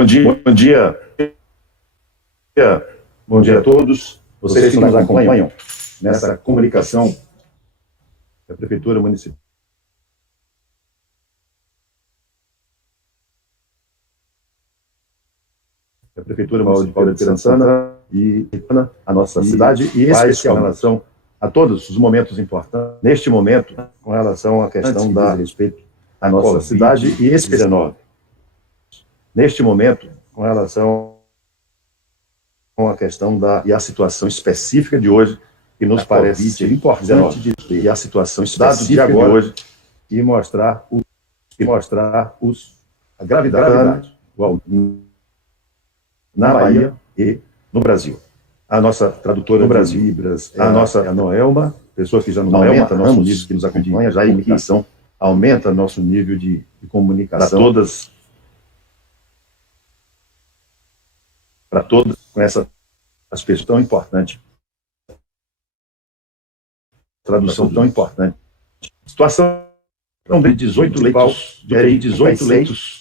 Bom dia, bom dia, bom dia a todos. Vocês que nos acompanham nessa comunicação da Prefeitura Municipal, da Prefeitura Municipal de Feira de Santana e a nossa cidade, e especial em relação a todos os momentos importantes, neste momento, com relação à questão da respeito à nossa cidade e especial neste momento, com relação à questão e a situação específica de hoje, que nos parece ser importante de ter a situação específica de hoje e mostrar, a gravidade na Bahia e no Brasil. A nossa tradutora de Libras, a nossa a Noelma, pessoa que já não aumenta nosso nível, que nos acompanha, já a comunicação aumenta nosso nível de comunicação para todas, com essa aspecto tão importante, tradução tão importante. Situação de 18 leitos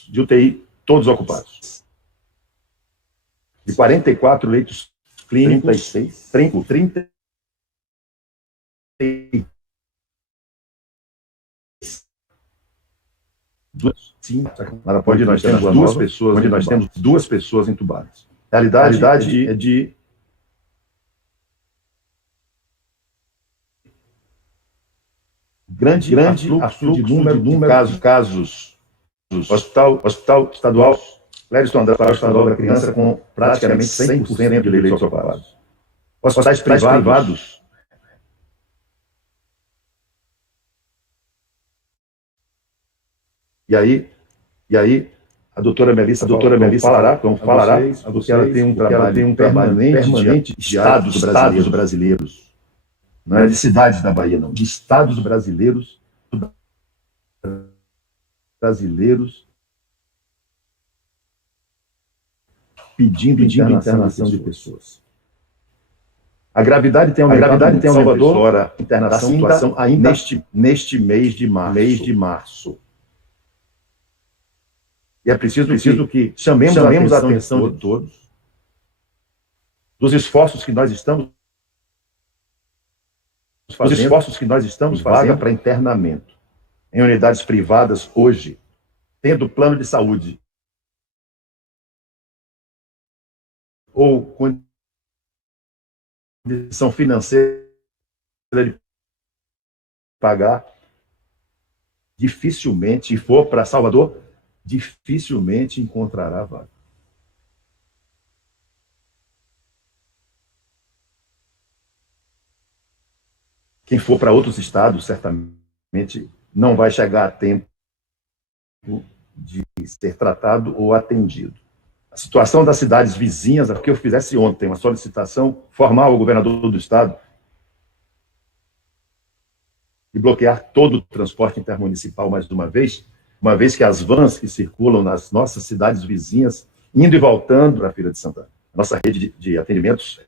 de UTI, todos ocupados. De 44 leitos clínicos, 30 onde nós temos duas pessoas entubadas. A realidade é de grande afluxo de número de casos. Hospital Estadual Clériston Andrade, Estadual da Criança, com praticamente 100% de leitos ocupados. Hospitais privados, e aí a doutora Melissa falará, porque ela tem um trabalho permanente de estados brasileiros. Não é de cidades da Bahia, não, de estados brasileiros pedindo internação de pessoas. A gravidade tem aumentado em Salvador, a internação, situação ainda neste mês de março. E é preciso que chamemos a atenção de todos dos esforços que nós estamos fazendo, vaga para internamento em unidades privadas hoje, tendo plano de saúde ou condição financeira de pagar, dificilmente, se for para Salvador, dificilmente encontrará vaga. Quem for para outros estados, certamente não vai chegar a tempo de ser tratado ou atendido. A situação das cidades vizinhas, porque eu fizesse ontem uma solicitação formal ao governador do estado de bloquear todo o transporte intermunicipal mais uma vez que as vans que circulam nas nossas cidades vizinhas, indo e voltando para a Feira de Santana. Nossa rede de atendimentos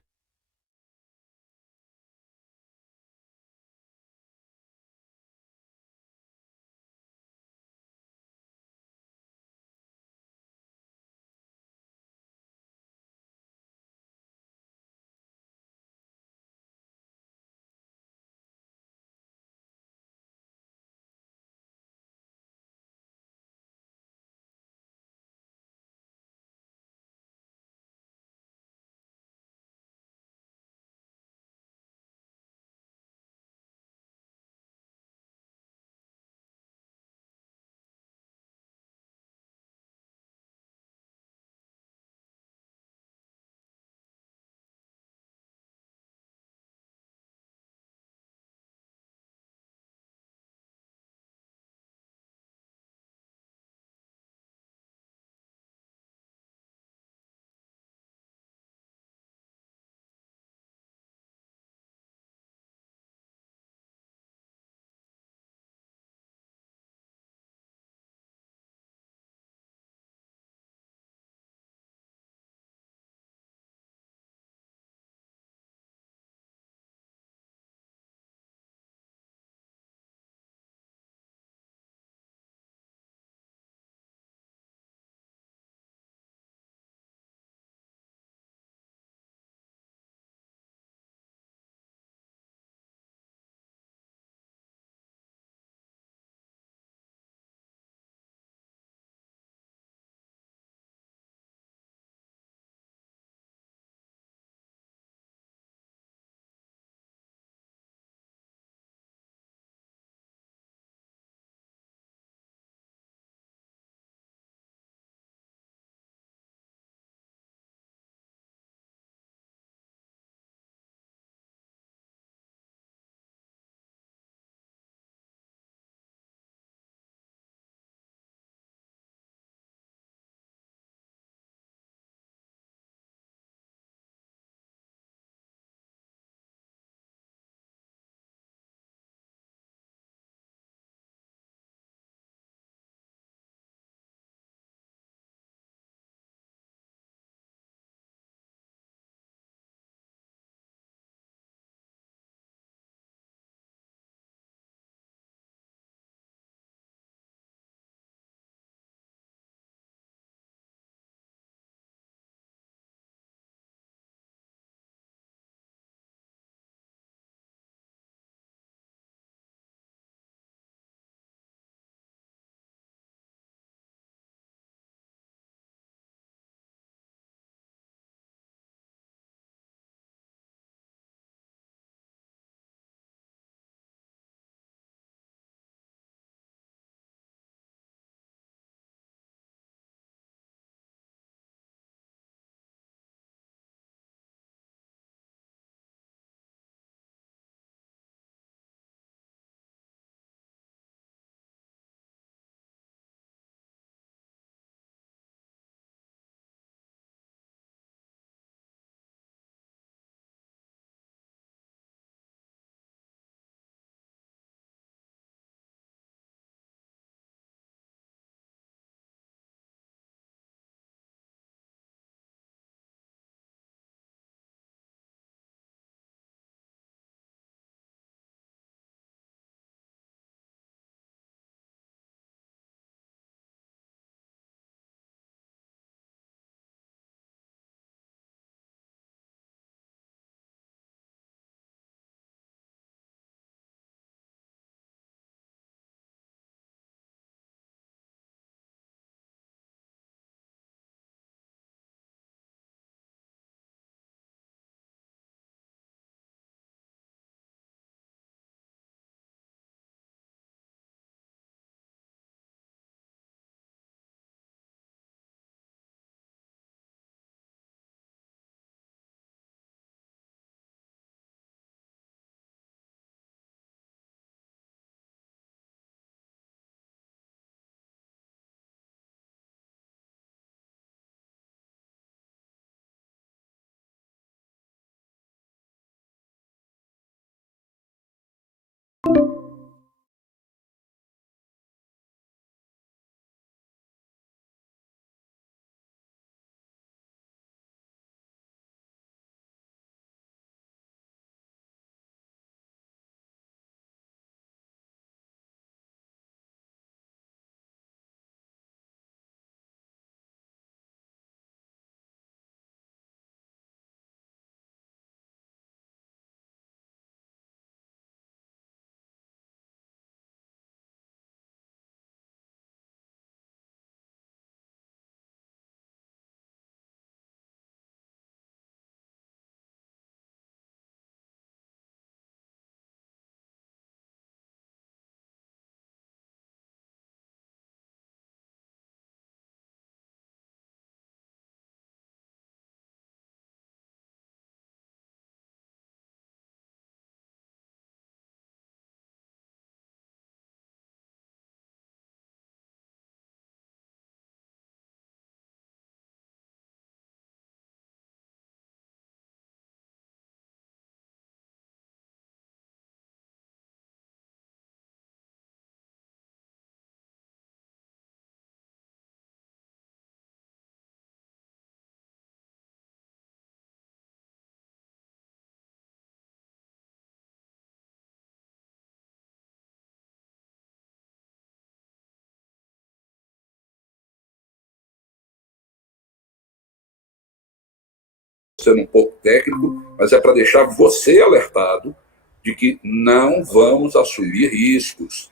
sendo um pouco técnico, mas é para deixar você alertado de que não vamos assumir riscos.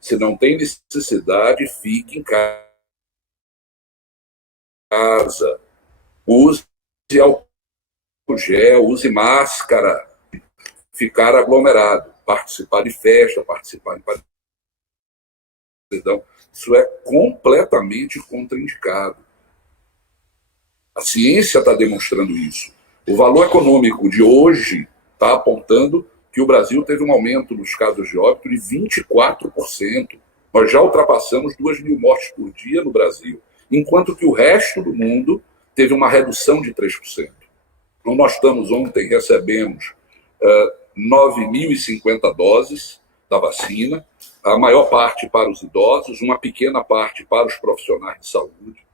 Se não tem necessidade, fique em casa. Use álcool gel, use máscara. Ficar aglomerado, participar de festa, participar de paredão. Isso é completamente contraindicado. A ciência está demonstrando isso. O valor econômico de hoje está apontando que o Brasil teve um aumento nos casos de óbito de 24%. Nós já ultrapassamos 2.000 mortes por dia no Brasil, enquanto que o resto do mundo teve uma redução de 3%. Então, nós recebemos 9.050 doses da vacina, a maior parte para os idosos, uma pequena parte para os profissionais de saúde.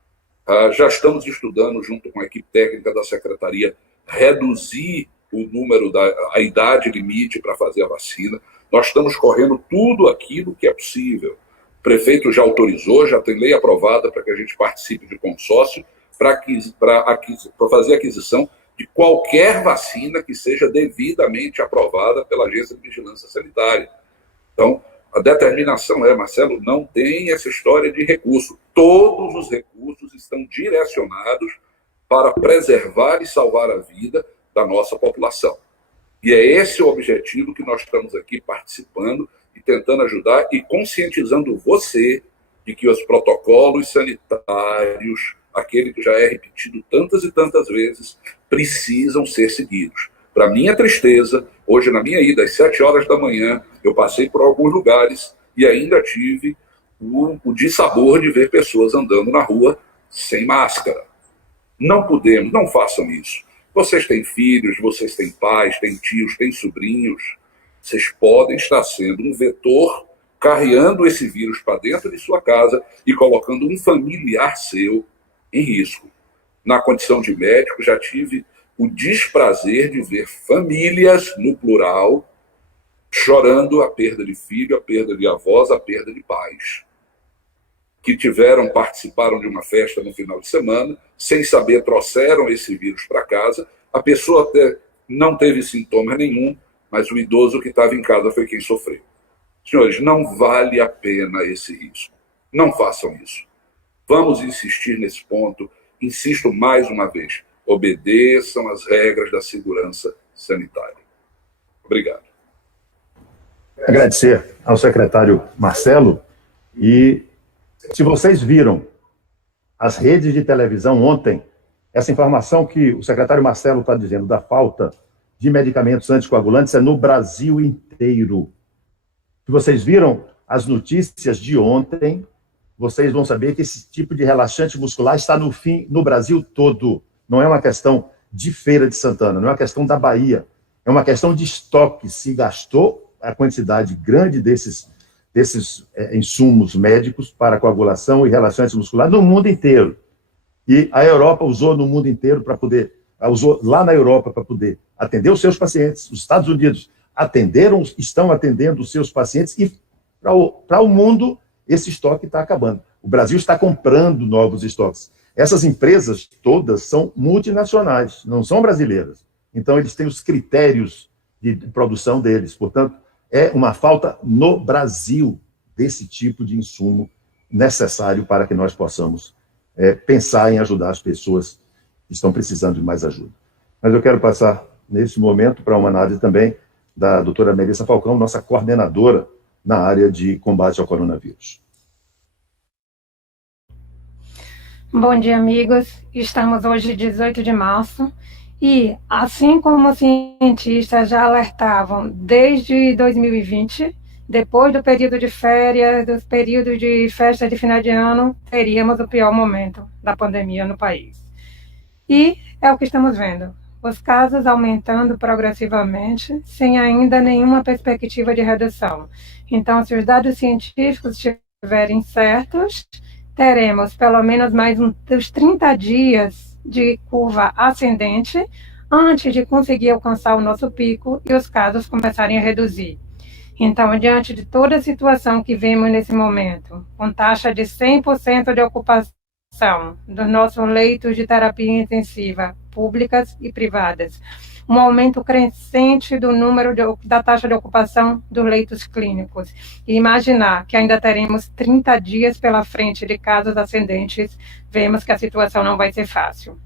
Já estamos estudando, junto com a equipe técnica da Secretaria, reduzir o número, a idade limite para fazer a vacina. Nós estamos correndo tudo aquilo que é possível. O prefeito já autorizou, já tem lei aprovada para que a gente participe de consórcio para fazer a aquisição de qualquer vacina que seja devidamente aprovada pela Agência de Vigilância Sanitária. Então, a determinação Marcelo, não tem essa história de recurso. Todos os recursos estão direcionados para preservar e salvar a vida da nossa população. E é esse o objetivo que nós estamos aqui participando e tentando ajudar e conscientizando você de que os protocolos sanitários, aquele que já é repetido tantas e tantas vezes, precisam ser seguidos. Para minha tristeza, hoje na minha ida às 7 horas da manhã, eu passei por alguns lugares e ainda tive o dissabor de ver pessoas andando na rua sem máscara. Não podemos, não façam isso. Vocês têm filhos, vocês têm pais, têm tios, têm sobrinhos. Vocês podem estar sendo um vetor carreando esse vírus para dentro de sua casa e colocando um familiar seu em risco. Na condição de médico, já tive o desprazer de ver famílias, no plural, chorando a perda de filho, a perda de avós, a perda de pais, que participaram de uma festa no final de semana, sem saber, trouxeram esse vírus para casa, a pessoa até não teve sintomas nenhum, mas o idoso que estava em casa foi quem sofreu. Senhores, não vale a pena esse risco. Não façam isso. Vamos insistir nesse ponto. Insisto mais uma vez. Obedeçam as regras da segurança sanitária. Obrigado. Agradecer ao secretário Marcelo. E se vocês viram as redes de televisão ontem, essa informação que o secretário Marcelo está dizendo da falta de medicamentos anticoagulantes é no Brasil inteiro. Se vocês viram as notícias de ontem, vocês vão saber que esse tipo de relaxante muscular está no Brasil todo. Não é uma questão de Feira de Santana, não é uma questão da Bahia, é uma questão de estoque. Se gastou a quantidade grande desses insumos médicos para coagulação e relaxante muscular no mundo inteiro. E a Europa usou no mundo inteiro usou lá na Europa para poder atender os seus pacientes. Os Estados Unidos estão atendendo os seus pacientes e para o mundo esse estoque está acabando. O Brasil está comprando novos estoques. Essas empresas todas são multinacionais, não são brasileiras. Então, eles têm os critérios de produção deles. Portanto, é uma falta no Brasil desse tipo de insumo necessário para que nós possamos pensar em ajudar as pessoas que estão precisando de mais ajuda. Mas eu quero passar, nesse momento, para uma análise também da doutora Melissa Falcão, nossa coordenadora na área de combate ao coronavírus. Bom dia, amigos. Estamos hoje, 18 de março, e, assim como os cientistas já alertavam desde 2020, depois do período de férias, dos períodos de festa de final de ano, teríamos o pior momento da pandemia no país. E é o que estamos vendo. Os casos aumentando progressivamente, sem ainda nenhuma perspectiva de redução. Então, se os dados científicos estiverem certos, teremos pelo menos mais uns 30 dias de curva ascendente antes de conseguir alcançar o nosso pico e os casos começarem a reduzir. Então, diante de toda a situação que vemos nesse momento, com taxa de 100% de ocupação dos nossos leitos de terapia intensiva públicas e privadas, um aumento crescente do número da taxa de ocupação dos leitos clínicos. E imaginar que ainda teremos 30 dias pela frente de casos ascendentes, vemos que a situação não vai ser fácil.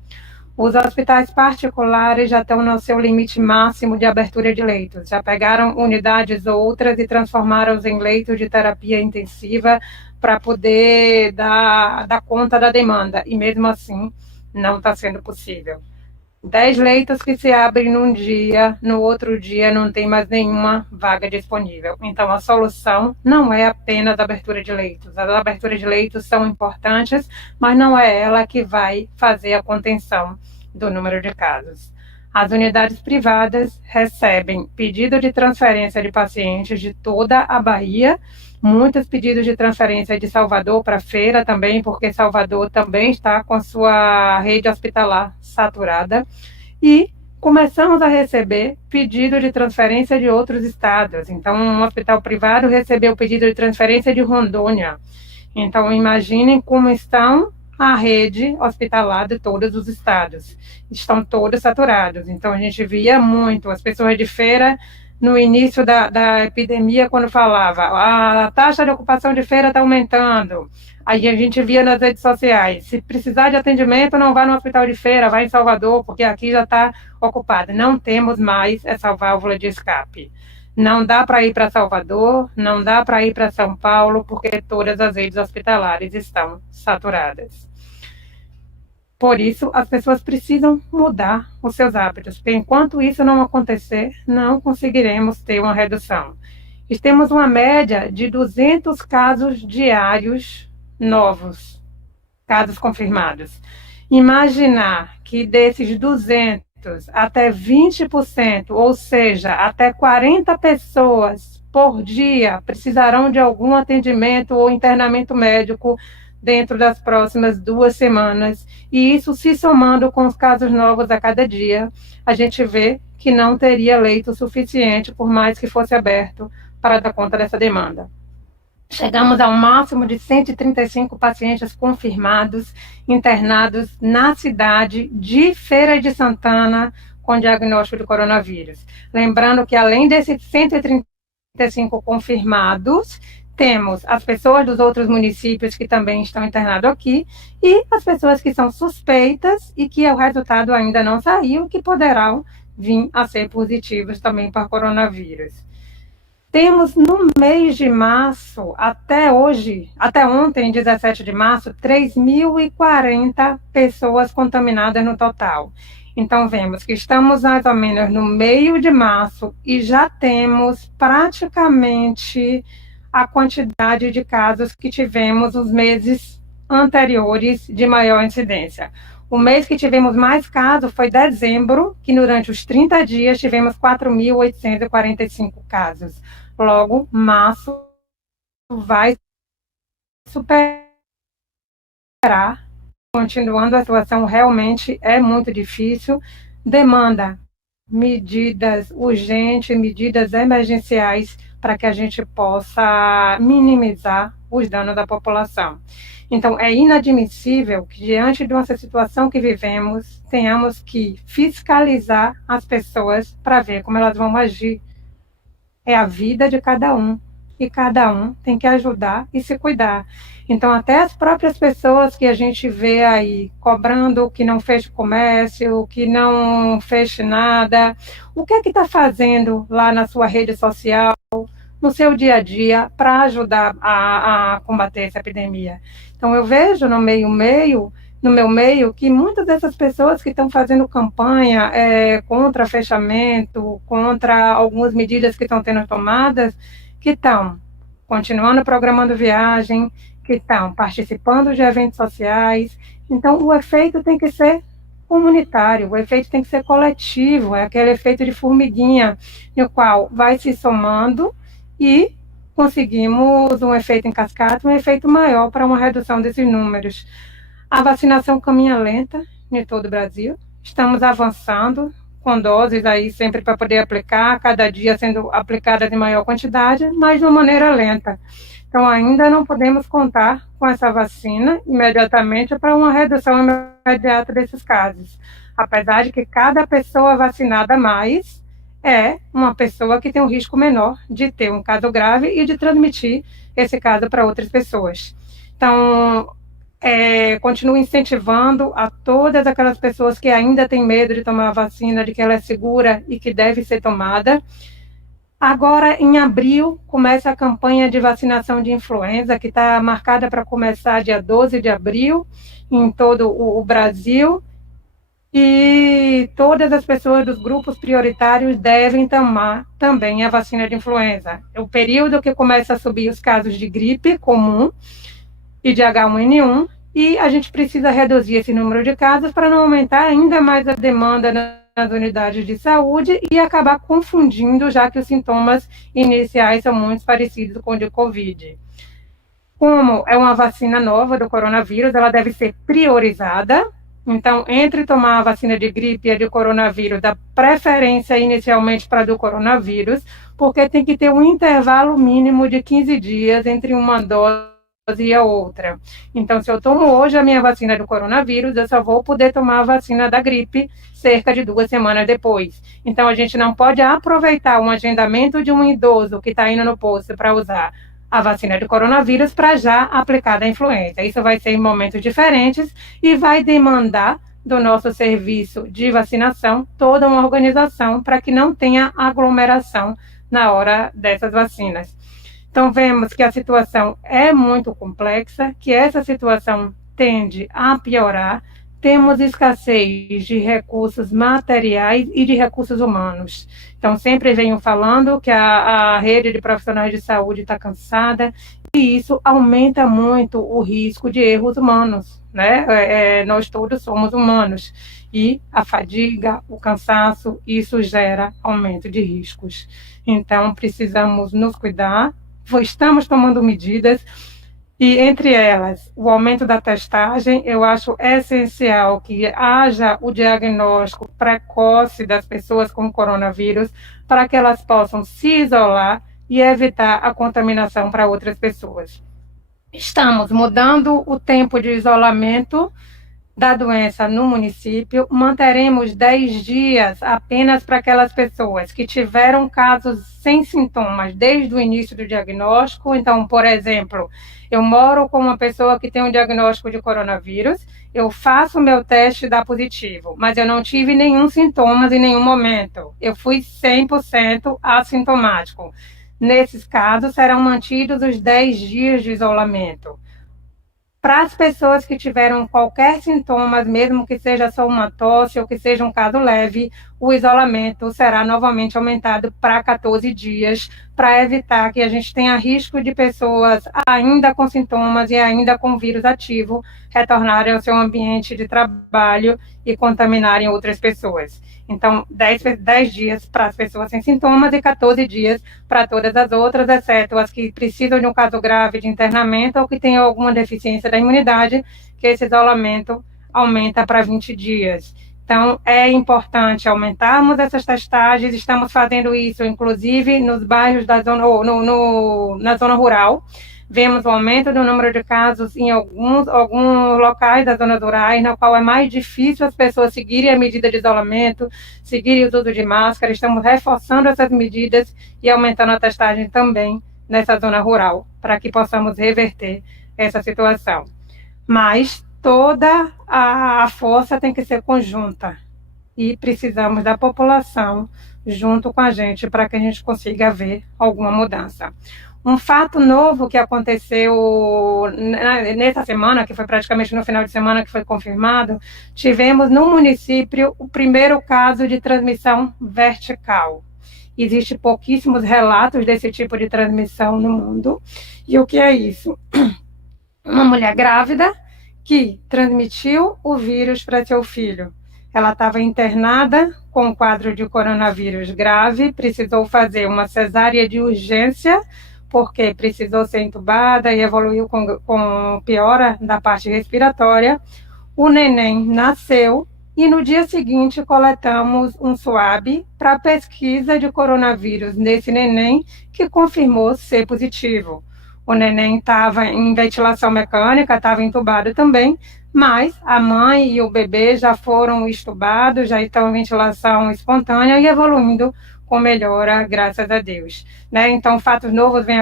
Os hospitais particulares já estão no seu limite máximo de abertura de leitos. Já pegaram unidades outras e transformaram-os em leitos de terapia intensiva para poder dar conta da demanda. E mesmo assim, não está sendo possível. 10 leitos que se abrem num dia, no outro dia não tem mais nenhuma vaga disponível. Então, a solução não é apenas a abertura de leitos. As aberturas de leitos são importantes, mas não é ela que vai fazer a contenção do número de casos. As unidades privadas recebem pedido de transferência de pacientes de toda a Bahia, muitos pedidos de transferência de Salvador para Feira também, porque Salvador também está com sua rede hospitalar saturada, e começamos a receber pedido de transferência de outros estados. Então, um hospital privado recebeu pedido de transferência de Rondônia. Então, imaginem como estão a rede hospitalar de todos os estados. Estão todos saturados. Então, a gente via muito as pessoas de Feira no início da epidemia, quando falava a taxa de ocupação de Feira está aumentando. Aí a gente via nas redes sociais, se precisar de atendimento, não vá no hospital de Feira, vá em Salvador, porque aqui já está ocupado. Não temos mais essa válvula de escape. Não dá para ir para Salvador, não dá para ir para São Paulo, porque todas as redes hospitalares estão saturadas. Por isso, as pessoas precisam mudar os seus hábitos, porque enquanto isso não acontecer, não conseguiremos ter uma redução. E temos uma média de 200 casos diários novos, casos confirmados. Imaginar que desses 200, até 20%, ou seja, até 40 pessoas por dia precisarão de algum atendimento ou internamento médico dentro das próximas 2 semanas, e isso se somando com os casos novos a cada dia, a gente vê que não teria leito suficiente, por mais que fosse aberto, para dar conta dessa demanda. Chegamos ao máximo de 135 pacientes confirmados, internados na cidade de Feira de Santana, com diagnóstico de coronavírus. Lembrando que, além desses 135 confirmados, temos as pessoas dos outros municípios que também estão internados aqui e as pessoas que são suspeitas e que o resultado ainda não saiu, que poderão vir a ser positivos também para coronavírus. Temos no mês de março, até ontem, 17 de março, 3.040 pessoas contaminadas no total. Então, vemos que estamos mais ou menos no meio de março e já temos praticamente a quantidade de casos que tivemos nos meses anteriores de maior incidência. O mês que tivemos mais casos foi dezembro, que durante os 30 dias tivemos 4.845 casos. Logo, março vai superar. Continuando, a situação realmente é muito difícil, demanda medidas urgentes, medidas emergenciais, para que a gente possa minimizar os danos da população. Então, é inadmissível que, diante de uma situação que vivemos, tenhamos que fiscalizar as pessoas para ver como elas vão agir. É a vida de cada um, e cada um tem que ajudar e se cuidar. Então, até as próprias pessoas que a gente vê aí cobrando que não feche comércio, que não feche nada, o que é que está fazendo lá na sua rede social, no seu dia a dia, para ajudar a combater essa epidemia? Então, eu vejo no meu meio, que muitas dessas pessoas que estão fazendo campanha contra fechamento, contra algumas medidas que estão sendo tomadas, que estão continuando programando viagem, que estão participando de eventos sociais. Então, o efeito tem que ser comunitário, o efeito tem que ser coletivo, é aquele efeito de formiguinha, no qual vai se somando e conseguimos um efeito em cascata, um efeito maior para uma redução desses números. A vacinação caminha lenta em todo o Brasil, estamos avançando com doses aí sempre para poder aplicar, cada dia sendo aplicadas em maior quantidade, mas de uma maneira lenta. Então, ainda não podemos contar com essa vacina imediatamente para uma redução imediata desses casos. apesar de que cada pessoa vacinada a mais é uma pessoa que tem um risco menor de ter um caso grave e de transmitir esse caso para outras pessoas. Então, continuo incentivando a todas aquelas pessoas que ainda têm medo de tomar a vacina, de que ela é segura e que deve ser tomada. Agora, em abril, começa a campanha de vacinação de influenza, que está marcada para começar dia 12 de abril, em todo o Brasil. E todas as pessoas dos grupos prioritários devem tomar também a vacina de influenza. É o período que começa a subir os casos de gripe comum e de H1N1, e a gente precisa reduzir esse número de casos para não aumentar ainda mais a demanda nas unidades de saúde e acabar confundindo, já que os sintomas iniciais são muito parecidos com o de Covid. Como é uma vacina nova do coronavírus, ela deve ser priorizada. Então, entre tomar a vacina de gripe e a de coronavírus, dá preferência inicialmente para a do coronavírus, porque tem que ter um intervalo mínimo de 15 dias entre uma dose e a outra. Então, se eu tomo hoje a minha vacina do coronavírus, eu só vou poder tomar a vacina da gripe cerca de 2 semanas depois. Então, a gente não pode aproveitar um agendamento de um idoso que está indo no posto para usar a vacina de coronavírus para já aplicar da influenza. Isso vai ser em momentos diferentes e vai demandar do nosso serviço de vacinação toda uma organização para que não tenha aglomeração na hora dessas vacinas. Então, vemos que a situação é muito complexa, que essa situação tende a piorar. Temos escassez de recursos materiais e de recursos humanos. Então, sempre venho falando que a rede de profissionais de saúde está cansada e isso aumenta muito o risco de erros humanos, né? Nós todos somos humanos e a fadiga, o cansaço, isso gera aumento de riscos. Então, precisamos nos cuidar. Estamos tomando medidas, e entre elas, o aumento da testagem. Eu acho essencial que haja o diagnóstico precoce das pessoas com coronavírus, para que elas possam se isolar e evitar a contaminação para outras pessoas. Estamos mudando o tempo de isolamento da doença no município, manteremos 10 dias apenas para aquelas pessoas que tiveram casos sem sintomas desde o início do diagnóstico. Então, por exemplo, eu moro com uma pessoa que tem um diagnóstico de coronavírus, eu faço o meu teste e dá positivo, mas eu não tive nenhum sintoma em nenhum momento. Eu fui 100% assintomático. Nesses casos, serão mantidos os 10 dias de isolamento. Para as pessoas que tiveram qualquer sintoma, mesmo que seja só uma tosse ou que seja um caso leve, o isolamento será novamente aumentado para 14 dias, para evitar que a gente tenha risco de pessoas ainda com sintomas e ainda com vírus ativo retornarem ao seu ambiente de trabalho e contaminarem outras pessoas. Então, 10 dias para as pessoas sem sintomas e 14 dias para todas as outras, exceto as que precisam de um caso grave de internamento ou que tenham alguma deficiência da imunidade, que esse isolamento aumenta para 20 dias. Então, é importante aumentarmos essas testagens. Estamos fazendo isso, inclusive, nos bairros da zona, na zona rural. Vemos o aumento do número de casos em alguns locais das zonas rurais, no qual é mais difícil as pessoas seguirem a medida de isolamento, seguirem o uso de máscara. Estamos reforçando essas medidas e aumentando a testagem também nessa zona rural, para que possamos reverter essa situação. Mas toda a força tem que ser conjunta e precisamos da população junto com a gente para que a gente consiga ver alguma mudança. Um fato novo que aconteceu nessa semana, que foi praticamente no final de semana que foi confirmado, tivemos no município o primeiro caso de transmissão vertical. Existem pouquíssimos relatos desse tipo de transmissão no mundo. E o que é isso? Uma mulher grávida que transmitiu o vírus para seu filho. Ela estava internada com um quadro de coronavírus grave, precisou fazer uma cesárea de urgência, porque precisou ser entubada e evoluiu com piora da parte respiratória. O neném nasceu e no dia seguinte coletamos um swab para pesquisa de coronavírus nesse neném, que confirmou ser positivo. o neném estava em ventilação mecânica, estava entubado também, mas a mãe e o bebê já foram estubados, já estão em ventilação espontânea e evoluindo com melhora, graças a Deus. Né? Então, fatos novos vêm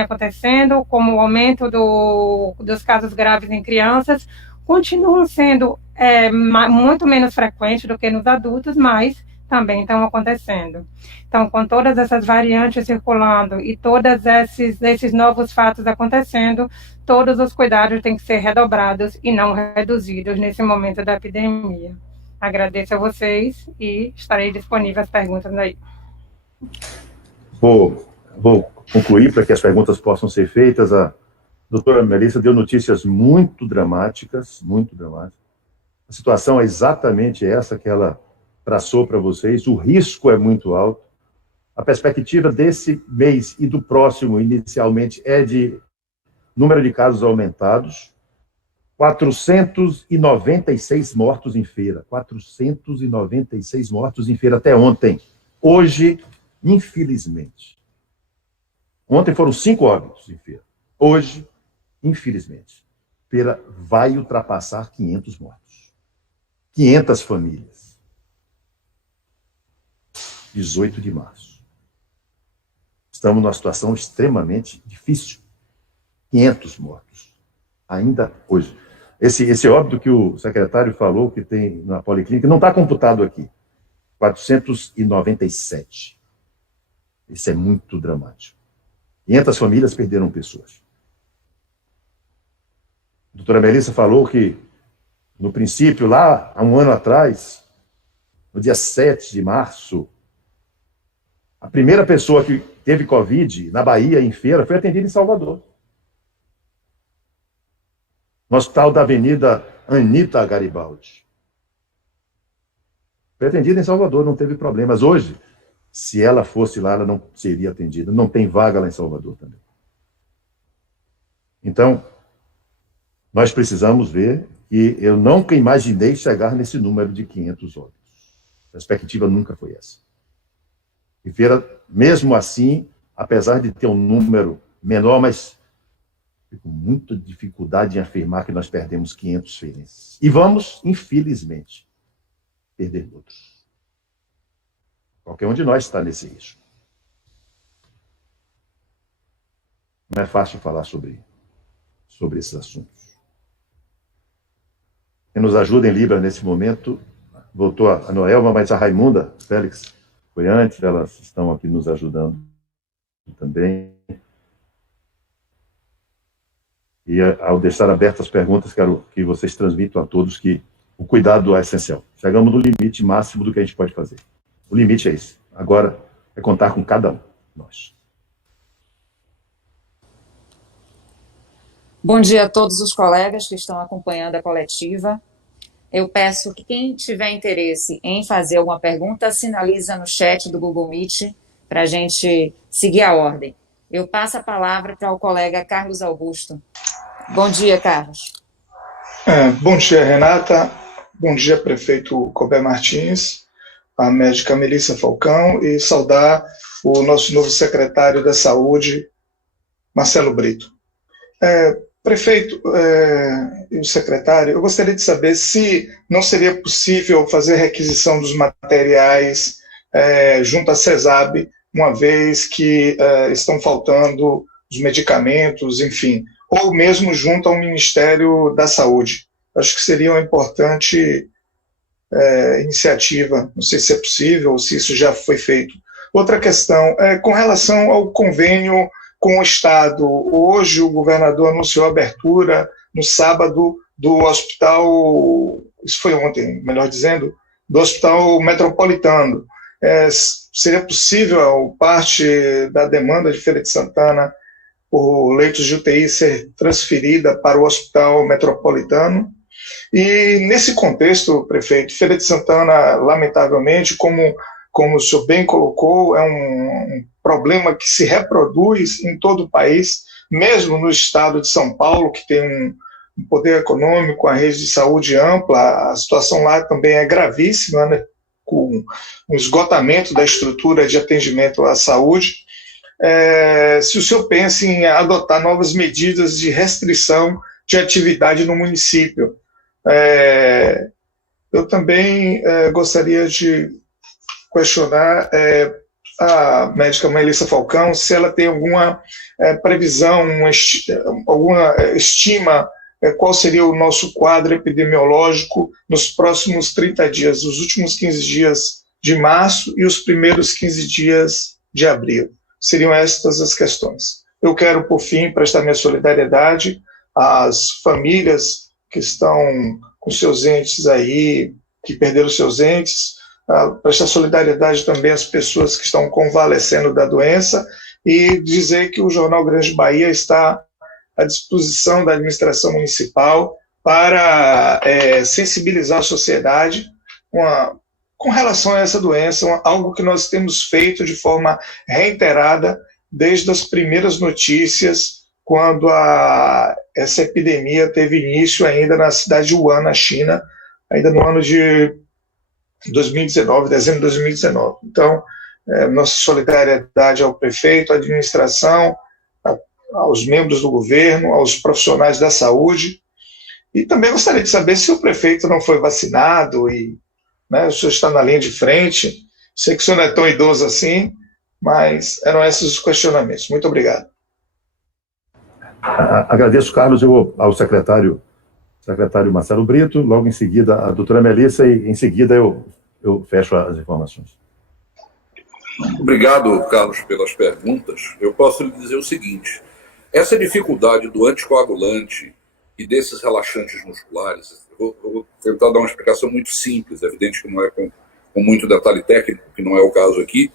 acontecendo, como o aumento dos casos graves em crianças, continuam sendo muito menos frequentes do que nos adultos, mas também estão acontecendo. Então, com todas essas variantes circulando e todos esses novos fatos acontecendo, todos os cuidados têm que ser redobrados e não reduzidos nesse momento da epidemia. Agradeço a vocês e estarei disponível às perguntas aí. Vou concluir para que as perguntas possam ser feitas. A doutora Melissa deu notícias muito dramáticas, muito dramáticas. A situação é exatamente essa que ela traçou para vocês, o risco é muito alto. A perspectiva desse mês e do próximo, inicialmente, é de número de casos aumentados, 496 mortos em feira, 496 mortos em feira até ontem. Hoje, infelizmente, ontem foram 5 óbitos em feira. Hoje, infelizmente, feira vai ultrapassar 500 mortos. 500 famílias. 18 de março. Estamos numa situação extremamente difícil. 500 mortos. Ainda hoje. Esse óbito que o secretário falou que tem na policlínica não está computado aqui. 497. Isso é muito dramático. 500 famílias perderam pessoas. A doutora Melissa falou que, no princípio, lá, há um ano atrás, no dia 7 de março, a primeira pessoa que teve Covid na Bahia, em feira, foi atendida em Salvador. No hospital da Avenida Anita Garibaldi. Foi atendida em Salvador, não teve problemas. Hoje, se ela fosse lá, ela não seria atendida. Não tem vaga lá em Salvador também. Então, nós precisamos ver que eu nunca imaginei chegar nesse número de 500 óbitos. A perspectiva nunca foi essa. E feira, mesmo assim, apesar de ter um número menor, mas com muita dificuldade em afirmar que nós perdemos 500 feirenses. E vamos, infelizmente, perder outros. Qualquer um de nós está nesse risco. Não é fácil falar sobre esses assuntos. Quem nos ajuda em Libra nesse momento, voltou a Noelma, mas a Raimunda Félix foi antes, elas estão aqui nos ajudando também. E ao deixar abertas as perguntas, quero que vocês transmitam a todos que o cuidado é essencial. Chegamos no limite máximo do que a gente pode fazer. O limite é esse. Agora é contar com cada um de nós. Bom dia a todos os colegas que estão acompanhando a coletiva. Eu peço que quem tiver interesse em fazer alguma pergunta, sinaliza no chat do Google Meet para a gente seguir a ordem. Eu passo a palavra para o colega Carlos Augusto. Bom dia, Carlos. Bom dia, Renata. Bom dia, prefeito Colbert Martins, a médica Melissa Falcão, e saudar o nosso novo secretário da Saúde, Marcelo Brito. Prefeito e o secretário, eu gostaria de saber se não seria possível fazer requisição dos materiais junto à CESAB, uma vez que estão faltando os medicamentos, enfim, ou mesmo junto ao Ministério da Saúde. Acho que seria uma importante iniciativa, não sei se é possível ou se isso já foi feito. Outra questão, com relação ao convênio com o Estado. Hoje o governador anunciou a abertura, no sábado, do hospital, isso foi ontem, melhor dizendo, do Hospital Metropolitano. Seria possível parte da demanda de Feira de Santana por leitos de UTI ser transferida para o Hospital Metropolitano? E nesse contexto, prefeito, Feira de Santana, lamentavelmente, como o senhor bem colocou, é um problema que se reproduz em todo o país, mesmo no estado de São Paulo, que tem um poder econômico, a rede de saúde ampla, a situação lá também é gravíssima, né, com um esgotamento da estrutura de atendimento à saúde. se o senhor pensa em adotar novas medidas de restrição de atividade no município. Eu também gostaria de questionar a médica Melissa Falcão se ela tem alguma previsão, alguma estima qual seria o nosso quadro epidemiológico nos próximos 30 dias, os últimos 15 dias de março e os primeiros 15 dias de abril. Seriam estas as questões. Eu quero, por fim, prestar minha solidariedade às famílias que estão com seus entes aí, que perderam seus entes, prestar solidariedade também às pessoas que estão convalescendo da doença e dizer que o Jornal Grande Bahia está à disposição da administração municipal para sensibilizar a sociedade com relação a essa doença, algo que nós temos feito de forma reiterada desde as primeiras notícias, quando essa epidemia teve início ainda na cidade de Wuhan, na China, ainda no ano de 2019, dezembro de 2019. Então, nossa solidariedade ao prefeito, à administração, aos membros do governo, aos profissionais da saúde. E também gostaria de saber se o prefeito não foi vacinado e o senhor está na linha de frente. Sei que o senhor não é tão idoso assim, mas eram esses os questionamentos. Muito obrigado. Agradeço, Carlos, ao secretário Marcelo Brito, logo em seguida a doutora Melissa, e em seguida eu fecho as informações. Obrigado, Carlos, pelas perguntas. Eu posso lhe dizer o seguinte: essa dificuldade do anticoagulante e desses relaxantes musculares, eu vou tentar dar uma explicação muito simples, é evidente que não é com muito detalhe técnico, que não é o caso aqui.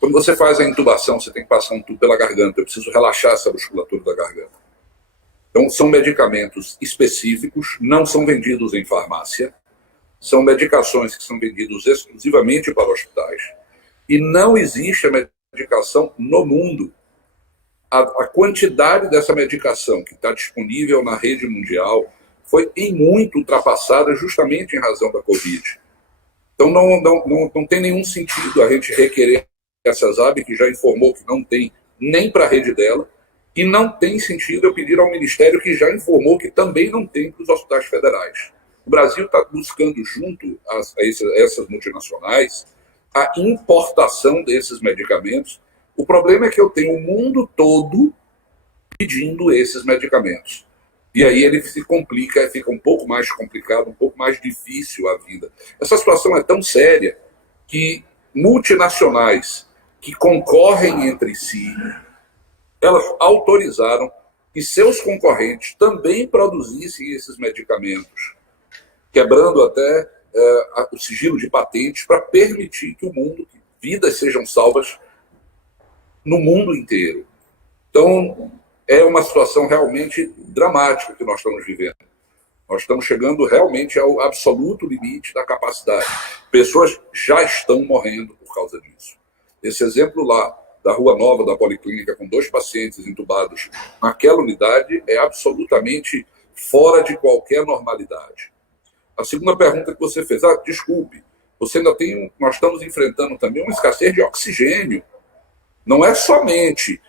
Quando você faz a intubação, você tem que passar um tubo pela garganta, eu preciso relaxar essa musculatura da garganta. Então, são medicamentos específicos, não são vendidos em farmácia, são medicações que são vendidas exclusivamente para hospitais, e não existe a medicação no mundo. A quantidade dessa medicação que está disponível na rede mundial foi em muito ultrapassada justamente em razão da Covid. Então, não tem nenhum sentido a gente requerer a CESAB, que já informou que não tem nem para a rede dela, e não tem sentido eu pedir ao Ministério, que já informou que também não tem para os hospitais federais. O Brasil está buscando, junto a essas multinacionais, a importação desses medicamentos. O problema é que eu tenho o mundo todo pedindo esses medicamentos. E aí ele se complica, fica um pouco mais complicado, um pouco mais difícil a vida. Essa situação é tão séria que multinacionais que concorrem entre si, elas autorizaram que seus concorrentes também produzissem esses medicamentos, quebrando até o sigilo de patentes para permitir que vidas sejam salvas no mundo inteiro. Então, é uma situação realmente dramática que nós estamos vivendo. Nós estamos chegando realmente ao absoluto limite da capacidade. Pessoas já estão morrendo por causa disso. Esse exemplo lá, da Rua Nova, da Policlínica, com 2 pacientes entubados naquela unidade, é absolutamente fora de qualquer normalidade. A segunda pergunta que você fez, desculpe, nós estamos enfrentando também uma escassez de oxigênio. Não é somente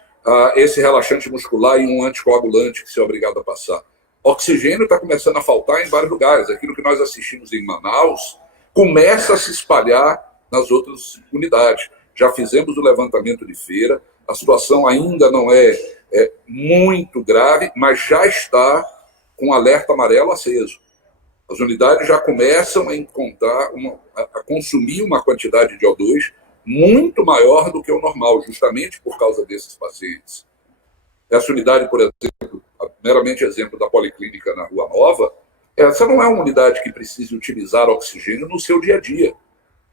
esse relaxante muscular e um anticoagulante que você é obrigado a passar. Oxigênio está começando a faltar em vários lugares. Aquilo que nós assistimos em Manaus começa a se espalhar nas outras unidades. Já fizemos o levantamento de feira, a situação ainda não é muito grave, mas já está com alerta amarelo aceso. As unidades já começam a consumir uma quantidade de O2 muito maior do que o normal, justamente por causa desses pacientes. Essa unidade, por exemplo, meramente exemplo da Policlínica na Rua Nova, essa não é uma unidade que precise utilizar oxigênio no seu dia a dia.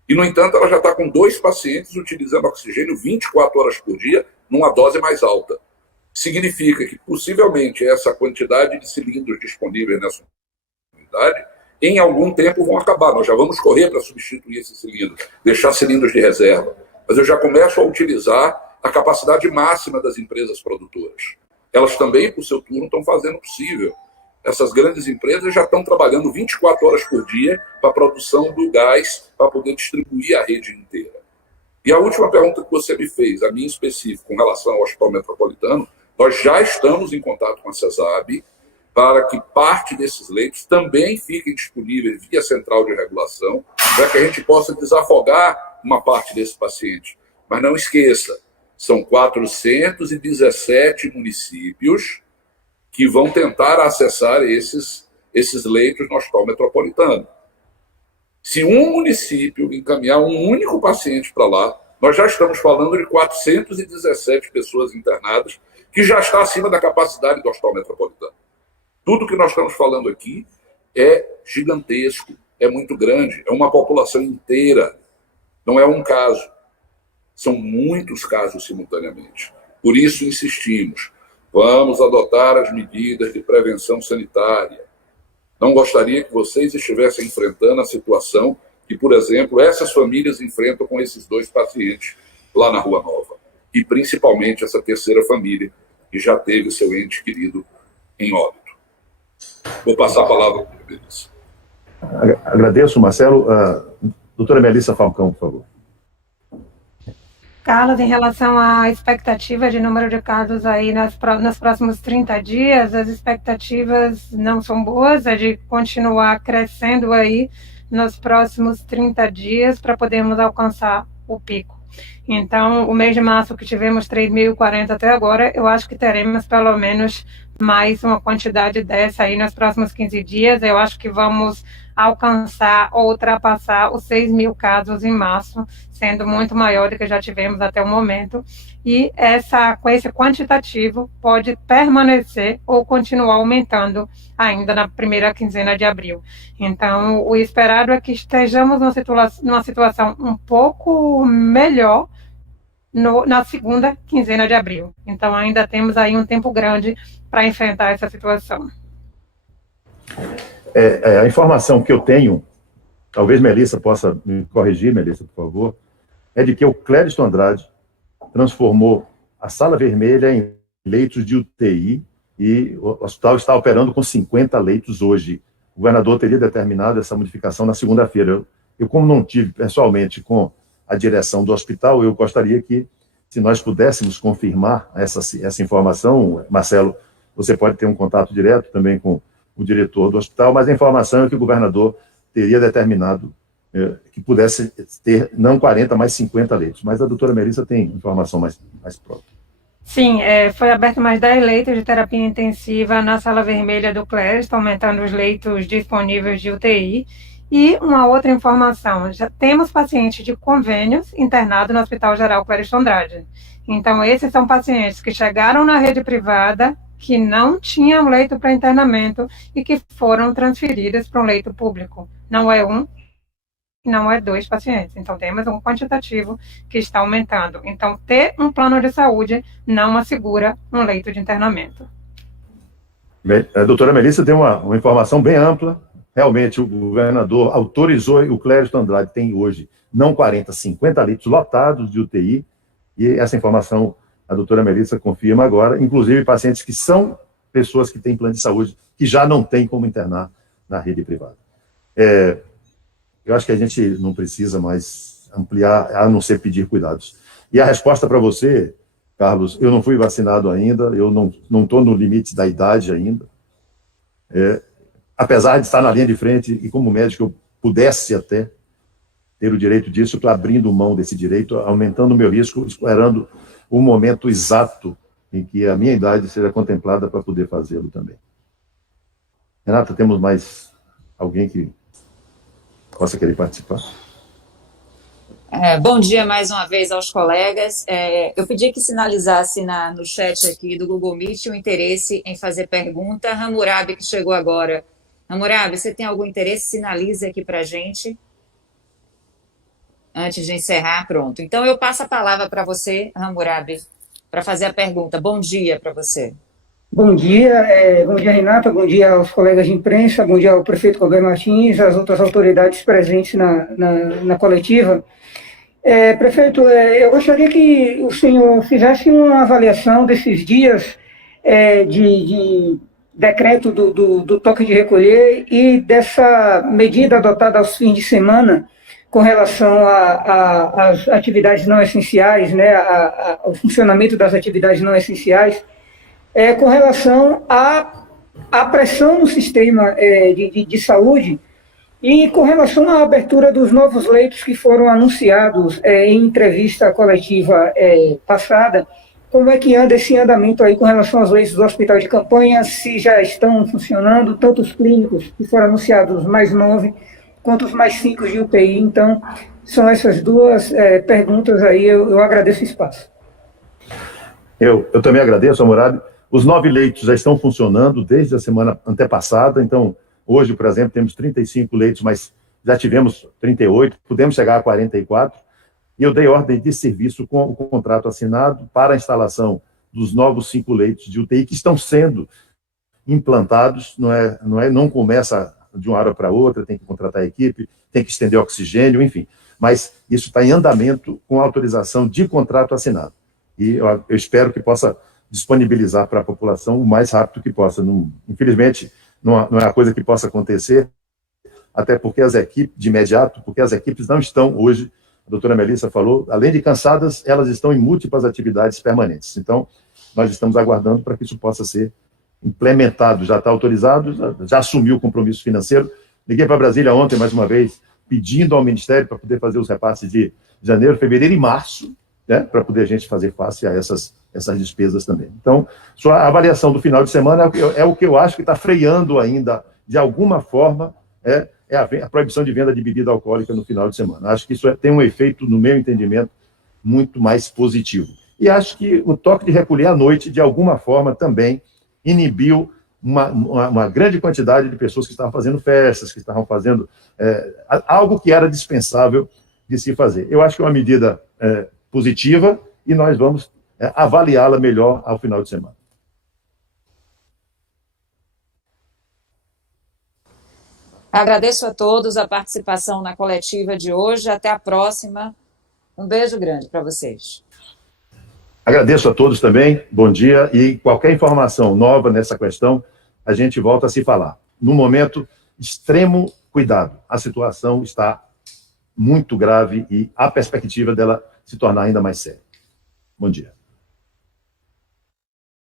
E, no entanto, ela já está com 2 pacientes utilizando oxigênio 24 horas por dia, numa dose mais alta. Significa que, possivelmente, essa quantidade de cilindros disponíveis nessa unidade, em algum tempo vão acabar. Nós já vamos correr para substituir esses cilindros, deixar cilindros de reserva. Mas eu já começo a utilizar a capacidade máxima das empresas produtoras. Elas também, por seu turno, estão fazendo o possível. Essas grandes empresas já estão trabalhando 24 horas por dia para a produção do gás, para poder distribuir a rede inteira. E a última pergunta que você me fez, a minha específica, com relação ao Hospital Metropolitano, nós já estamos em contato com a CESAB para que parte desses leitos também fiquem disponíveis via central de regulação, para que a gente possa desafogar uma parte desse paciente. Mas não esqueça, são 417 municípios que vão tentar acessar esses leitos no Hospital Metropolitano. Se um município encaminhar um único paciente para lá, nós já estamos falando de 417 pessoas internadas, que já está acima da capacidade do Hospital Metropolitano. Tudo que nós estamos falando aqui é gigantesco, é muito grande, é uma população inteira, não é um caso. São muitos casos simultaneamente. Por isso insistimos, vamos adotar as medidas de prevenção sanitária. Não gostaria que vocês estivessem enfrentando a situação que, por exemplo, essas famílias enfrentam com esses 2 pacientes lá na Rua Nova. E principalmente essa terceira família, que já teve seu ente querido em óbito. Vou passar a palavra para a Melissa. Agradeço, Marcelo. Doutora Melissa Falcão, por favor. Carlos, em relação à expectativa de número de casos aí nos próximos 30 dias, as expectativas não são boas, é de continuar crescendo aí nos próximos 30 dias para podermos alcançar o pico. Então, o mês de março que tivemos 3.040 até agora, eu acho que teremos pelo menos mais uma quantidade dessa aí nos próximos 15 dias. Eu acho que vamos alcançar ou ultrapassar os 6.000 casos em março, sendo muito maior do que já tivemos até o momento. E com esse quantitativo pode permanecer ou continuar aumentando ainda na primeira quinzena de abril. Então, o esperado é que estejamos numa situação um pouco melhor na segunda quinzena de abril. Então, ainda temos aí um tempo grande para enfrentar essa situação. A informação que eu tenho, talvez Melissa possa me corrigir, Melissa, por favor, é de que o Clériston Andrade transformou a Sala Vermelha em leitos de UTI e o hospital está operando com 50 leitos hoje. O governador teria determinado essa modificação na segunda-feira. Eu, como não tive pessoalmente com a direção do hospital, eu gostaria que, se nós pudéssemos confirmar essa informação, Marcelo, você pode ter um contato direto também com o diretor do hospital, mas a informação é que o governador teria determinado que pudesse ter, não 40, mas 50 leitos. Mas a doutora Melissa tem informação mais própria. Sim, foi aberto mais 10 leitos de terapia intensiva na Sala Vermelha do Clériston, aumentando os leitos disponíveis de UTI. E uma outra informação, já temos pacientes de convênios internados no Hospital Geral Clériston Andrade. Então, esses são pacientes que chegaram na rede privada, que não tinham leito para internamento e que foram transferidos para um leito público. Não é um, não é 2 pacientes. Então, temos um quantitativo que está aumentando. Então, ter um plano de saúde não assegura um leito de internamento. A doutora Melissa tem uma informação bem ampla. Realmente, o governador autorizou, e o Clériston Andrade tem hoje, não 40, 50 leitos lotados de UTI, e essa informação a doutora Melissa confirma agora, inclusive pacientes que são pessoas que têm plano de saúde, que já não têm como internar na rede privada. Eu acho que a gente não precisa mais ampliar, a não ser pedir cuidados. E a resposta para você, Carlos, eu não fui vacinado ainda, eu não estou no limite da idade ainda, apesar de estar na linha de frente, e como médico eu pudesse até ter o direito disso, estou abrindo mão desse direito, aumentando o meu risco, esperando o momento exato em que a minha idade seja contemplada para poder fazê-lo também. Renata, temos mais alguém que possa querer participar? Bom dia mais uma vez aos colegas. Eu pedi que sinalizasse no chat aqui do Google Meet o interesse em fazer pergunta. Hammurabi, que chegou agora. Hammurabi, você tem algum interesse? Sinalize aqui para a gente. Antes de encerrar, pronto. Então, eu passo a palavra para você, Hammurabi, para fazer a pergunta. Bom dia para você. Bom dia, Renata, bom dia aos colegas de imprensa, bom dia ao prefeito Colbert Martins, às outras autoridades presentes na coletiva. Prefeito, eu gostaria que o senhor fizesse uma avaliação desses dias de decreto do toque de recolher e dessa medida adotada aos fins de semana com relação às atividades não essenciais, né, ao funcionamento das atividades não essenciais, com relação à pressão no sistema de saúde e com relação à abertura dos novos leitos que foram anunciados em entrevista coletiva passada. Como é que anda esse andamento aí com relação aos leitos do hospital de campanha, se já estão funcionando, tanto os clínicos que foram anunciados mais 9, quanto os mais 5 de UTI? Então, são essas duas perguntas aí, eu agradeço o espaço. Eu também agradeço, Hammurabi. Os 9 leitos já estão funcionando desde a semana antepassada, então, hoje, por exemplo, temos 35 leitos, mas já tivemos 38, podemos chegar a 44, e eu dei ordem de serviço com o contrato assinado para a instalação dos novos 5 leitos de UTI que estão sendo implantados, não começa de uma hora para outra, tem que contratar a equipe, tem que estender oxigênio, enfim. Mas isso está em andamento com autorização de contrato assinado. E eu espero que possa disponibilizar para a população o mais rápido que possa. Infelizmente, não é uma coisa que possa acontecer, até porque as equipes, de imediato, porque as equipes não estão hoje, a doutora Melissa falou, além de cansadas, elas estão em múltiplas atividades permanentes. Então, nós estamos aguardando para que isso possa ser implementado, já está autorizado, já assumiu o compromisso financeiro. Liguei para Brasília ontem, mais uma vez, pedindo ao Ministério para poder fazer os repasses de janeiro, fevereiro e março, né, para poder a gente fazer face a essas despesas também. Então, sua avaliação do final de semana é o que eu acho que está freando ainda, de alguma forma, a proibição de venda de bebida alcoólica no final de semana. Acho que isso tem um efeito, no meu entendimento, muito mais positivo. E acho que o toque de recolher à noite, de alguma forma, também inibiu uma grande quantidade de pessoas que estavam fazendo festas, que estavam fazendo algo que era dispensável de se fazer. Eu acho que é uma medida positiva e nós vamos avaliá-la melhor ao final de semana. Agradeço a todos a participação na coletiva de hoje. Até a próxima. Um beijo grande para vocês. Agradeço a todos também, bom dia, e qualquer informação nova nessa questão, a gente volta a se falar. No momento, extremo cuidado. A situação está muito grave e há perspectiva dela se tornar ainda mais séria. Bom dia.